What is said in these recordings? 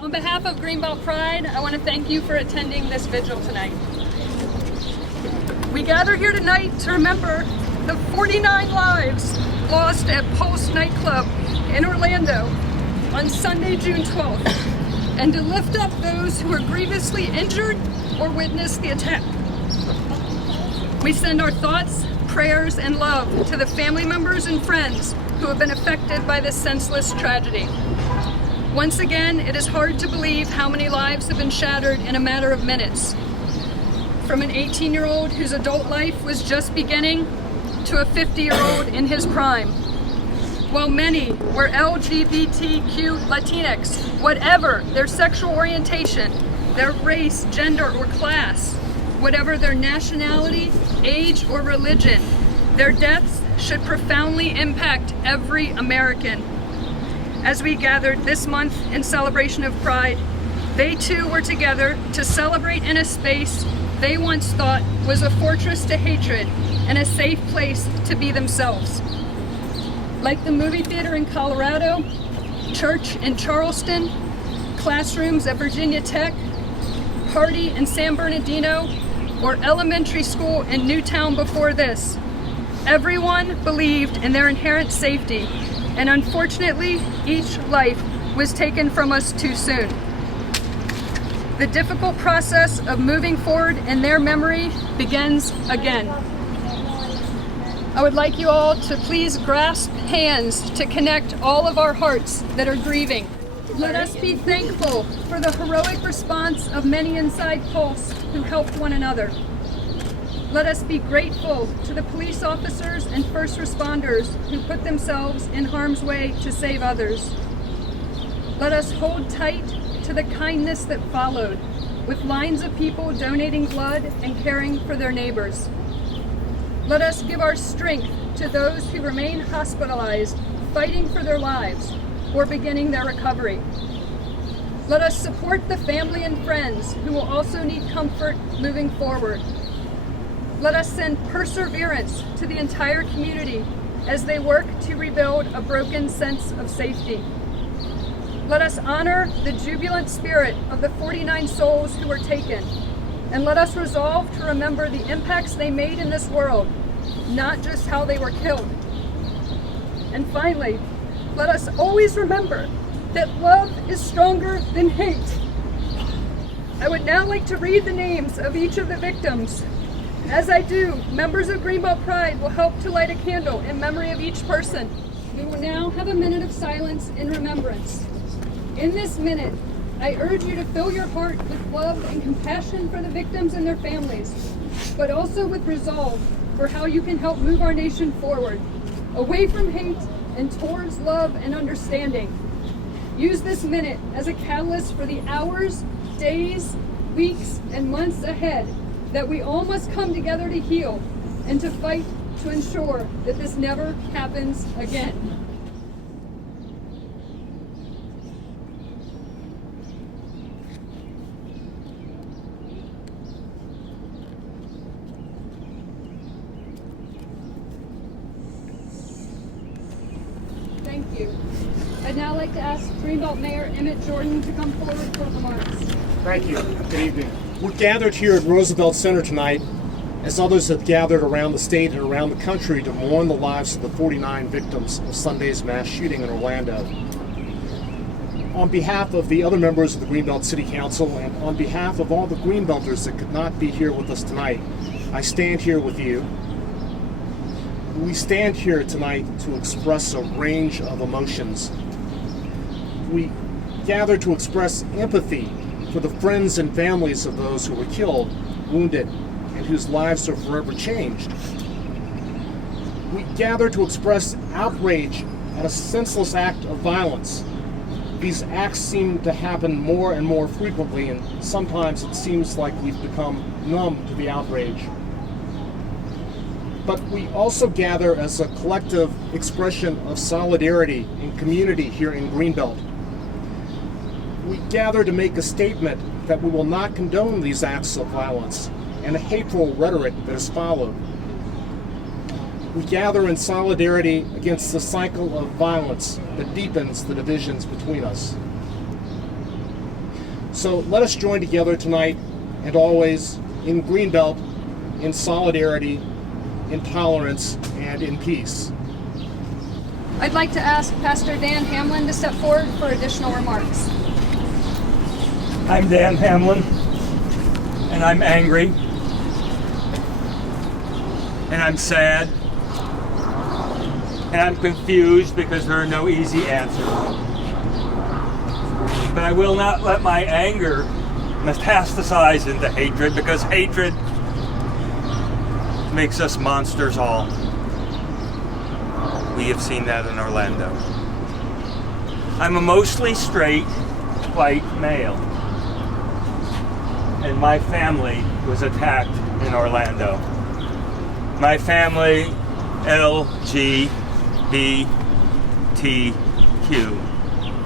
On behalf of Greenbelt Pride, I want to thank you for attending this vigil tonight. We gather here tonight to remember the 49 lives lost at Pulse nightclub in Orlando on Sunday, June 12th, and to lift up those who were grievously injured or witnessed the attack. We send our thoughts, prayers, and love to the family members and friends who have been affected by this senseless tragedy. Once again, it is hard to believe how many lives have been shattered in a matter of minutes. From an 18-year-old whose adult life was just beginning to a 50-year-old in his prime. While many were LGBTQ Latinx, whatever their sexual orientation, their race, gender, or class, whatever their nationality, age, or religion, their deaths should profoundly impact every American. As we gathered this month in celebration of Pride, they too were together to celebrate in a space they once thought was a fortress to hatred and a safe place to be themselves. Like the movie theater in Colorado, church in Charleston, classrooms at Virginia Tech, party in San Bernardino, or elementary school in Newtown before this, everyone believed in their inherent safety, and unfortunately, each life was taken from us too soon. The difficult process of moving forward in their memory begins again. I would like you all to please grasp hands to connect all of our hearts that are grieving. Let us be thankful for the heroic response of many inside Pulse who helped one another. Let us be grateful to the police officers and first responders who put themselves in harm's way to save others. Let us hold tight to the kindness that followed, with lines of people donating blood and caring for their neighbors. Let us give our strength to those who remain hospitalized, fighting for their lives or beginning their recovery. Let us support the family and friends who will also need comfort moving forward. Let us send perseverance to the entire community as they work to rebuild a broken sense of safety. Let us honor the jubilant spirit of the 49 souls who were taken, and let us resolve to remember the impacts they made in this world, not just how they were killed. And finally, let us always remember that love is stronger than hate. I would now like to read the names of each of the victims. As I do, members of Greenbelt Pride will help to light a candle in memory of each person. We will now have a minute of silence in remembrance. In this minute, I urge you to fill your heart with love and compassion for the victims and their families, but also with resolve for how you can help move our nation forward, away from hate and towards love and understanding. Use this minute as a catalyst for the hours, days, weeks, and months ahead that we all must come together to heal and to fight to ensure that this never happens again. Thank you. I'd now like to ask Greenbelt Mayor Emmet Jordan to come forward for remarks. Thank you. Good evening. We're gathered here at Roosevelt Center tonight, as others have gathered around the state and around the country to mourn the lives of the 49 victims of Sunday's mass shooting in Orlando. On behalf of the other members of the Greenbelt City Council and on behalf of all the Greenbelters that could not be here with us tonight, I stand here with you. We stand here tonight to express a range of emotions. We gather to express empathy for the friends and families of those who were killed, wounded, and whose lives are forever changed. We gather to express outrage at a senseless act of violence. These acts seem to happen more and more frequently, and sometimes it seems like we've become numb to the outrage. But we also gather as a collective expression of solidarity and community here in Greenbelt. We gather to make a statement that we will not condone these acts of violence and the hateful rhetoric that has followed. We gather in solidarity against the cycle of violence that deepens the divisions between us. So let us join together tonight and always in Greenbelt, in solidarity, in tolerance, and in peace. I'd like to ask Pastor Dan Hamlin to step forward for additional remarks. I'm Dan Hamlin, and I'm angry, and I'm sad, and I'm confused because there are no easy answers. But I will not let my anger metastasize into hatred, because hatred makes us monsters all. We have seen that in Orlando. I'm a mostly straight, white male, and my family was attacked in Orlando. My family, LGBTQ,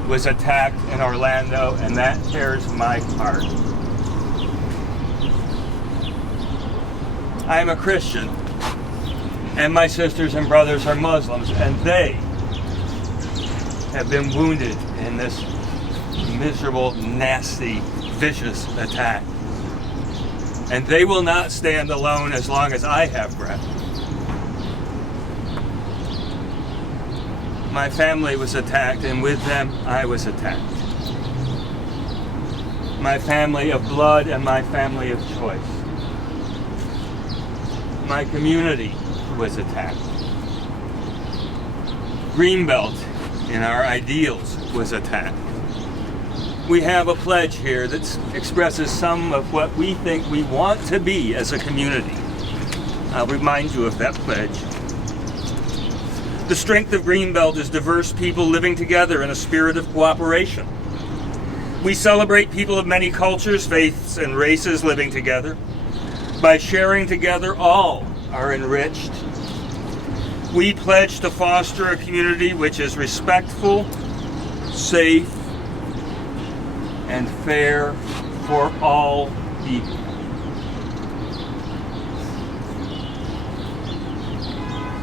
was attacked in Orlando, and that tears my heart. I am a Christian, and my sisters and brothers are Muslims, and they have been wounded in this miserable, nasty, vicious attack. And they will not stand alone as long as I have breath. My family was attacked, and with them, I was attacked. My family of blood and my family of choice. My community was attacked. Greenbelt, in our ideals, was attacked. We have a pledge here that expresses some of what we think we want to be as a community. I'll remind you of that pledge. The strength of Greenbelt is diverse people living together in a spirit of cooperation. We celebrate people of many cultures, faiths, and races living together. By sharing together, all are enriched. We pledge to foster a community which is respectful, safe, and fair for all people.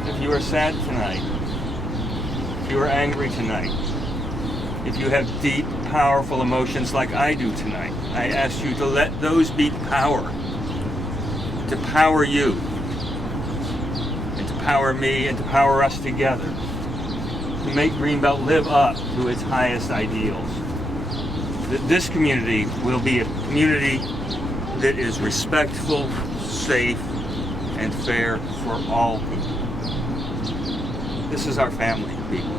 If you are sad tonight, if you are angry tonight, if you have deep, powerful emotions like I do tonight, I ask you to let those be power, to power you, and to power me, and to power us together, to make Greenbelt live up to its highest ideals. That this community will be a community that is respectful, safe, and fair for all people. This is our family, people.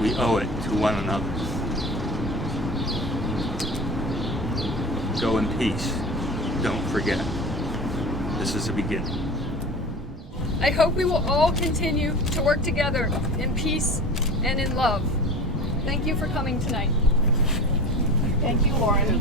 We owe it to one another. Go in peace. Don't forget. This is the beginning. I hope we will all continue to work together in peace and in love. Thank you for coming tonight. Thank you, Lauren.